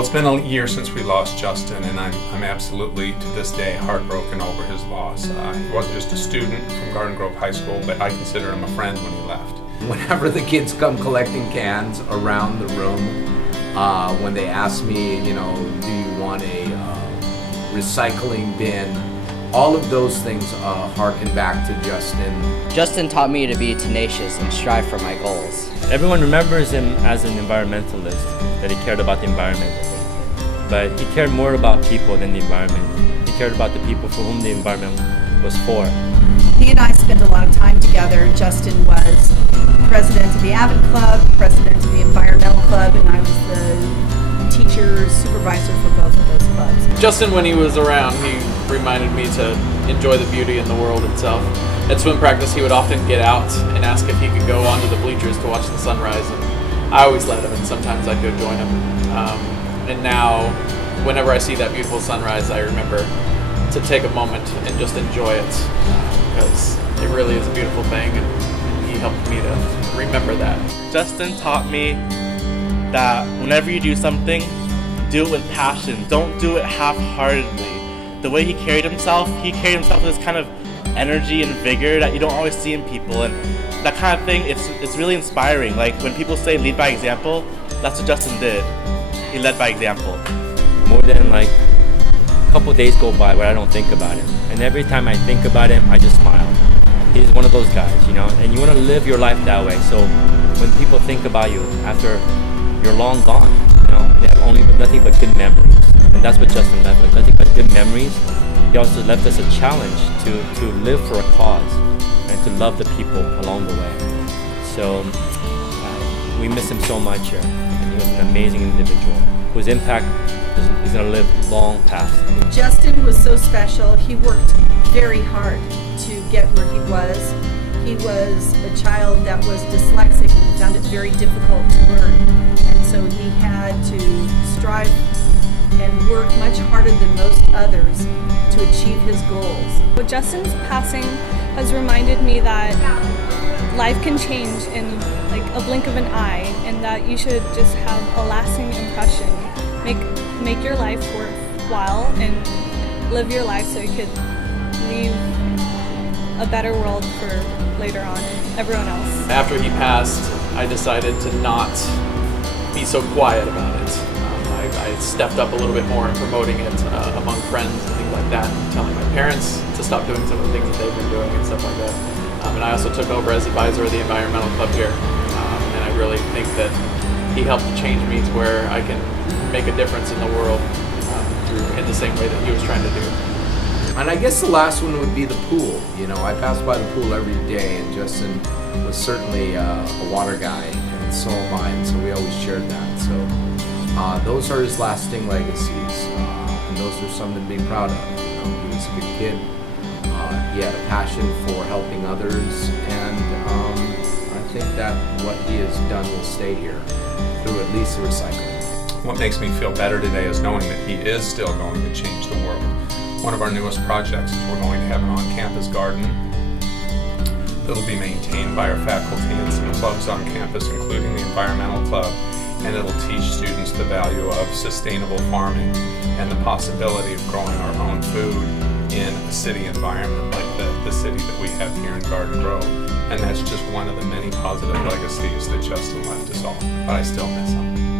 Well, it's been a year since we lost Justin, and I'm absolutely, to this day, heartbroken over his loss. He wasn't just a student from Garden Grove High School, but I consider him a friend when he left. Whenever the kids come collecting cans around the room, when they ask me, you know, do you want a recycling bin, all of those things harken back to Justin. Justin taught me to be tenacious and strive for my goals. Everyone remembers him as an environmentalist, that he cared about the environment. But he cared more about people than the environment. He cared about the people for whom the environment was for. He and I spent a lot of time together. Justin was president of the Avid Club, president of the Environmental Club, and I was the teacher supervisor for both of those clubs. Justin, when he was around, he reminded me to enjoy the beauty in the world itself. At swim practice, he would often get out and ask if he could go onto the bleachers to watch the sunrise, and I always let him, and sometimes I'd go join him. And now, whenever I see that beautiful sunrise, I remember to take a moment and just enjoy it, because it really is a beautiful thing, and he helped me to remember that. Justin taught me that whenever you do something, do it with passion. Don't do it half-heartedly. The way he carried himself with this kind of energy and vigor that you don't always see in people, and that kind of thing, it's really inspiring. Like when people say lead by example, that's what Justin did. He led by example. More than like a couple days go by where I don't think about him, and every time I think about him, I just smile. He's one of those guys, you know, and you want to live your life that way. So when people think about you after you're long gone, you know, they have nothing but good memories, and that's what Justin left with, nothing but good memories. He also left us a challenge to live for a cause and to love the people along the way. So we miss him so much here, and he was an amazing individual whose impact is going to live long past. Justin was so special. He worked very hard to get where he was. He was a child that was dyslexic and found it very difficult to learn, and so he had to strive and work much harder than most others to achieve his goals. Justin's passing has reminded me that life can change in like a blink of an eye, and that you should just have a lasting impression. Make your life worthwhile and live your life so you could leave a better world for later on and everyone else. After he passed, I decided to not be so quiet about it. I stepped up a little bit more in promoting it among friends and things like that, and telling my parents to stop doing some of the things that they've been doing and stuff like that. And I also took over as advisor of the Environmental Club here, and I really think that he helped to change me to where I can make a difference in the world in the same way that he was trying to do. And I guess the last one would be the pool. You know, I pass by the pool every day, and Justin was certainly a water guy, and so am I, and so we always shared that. So those are his lasting legacies, and those are something to be proud of. You know, he was a good kid. He had a passion for helping others, and I think that what he has done will stay here through at least the recycling. What makes me feel better today is knowing that he is still going to change the world. One of our newest projects is we're going to have an on-campus garden that'll be maintained by our faculty and some clubs on campus, including the Environmental Club, and it'll teach students the value of sustainable farming and the possibility of growing our own food in a city environment like the city that we have here in Garden Grove. And that's just one of the many positive legacies that Justin left us all, but I still miss him.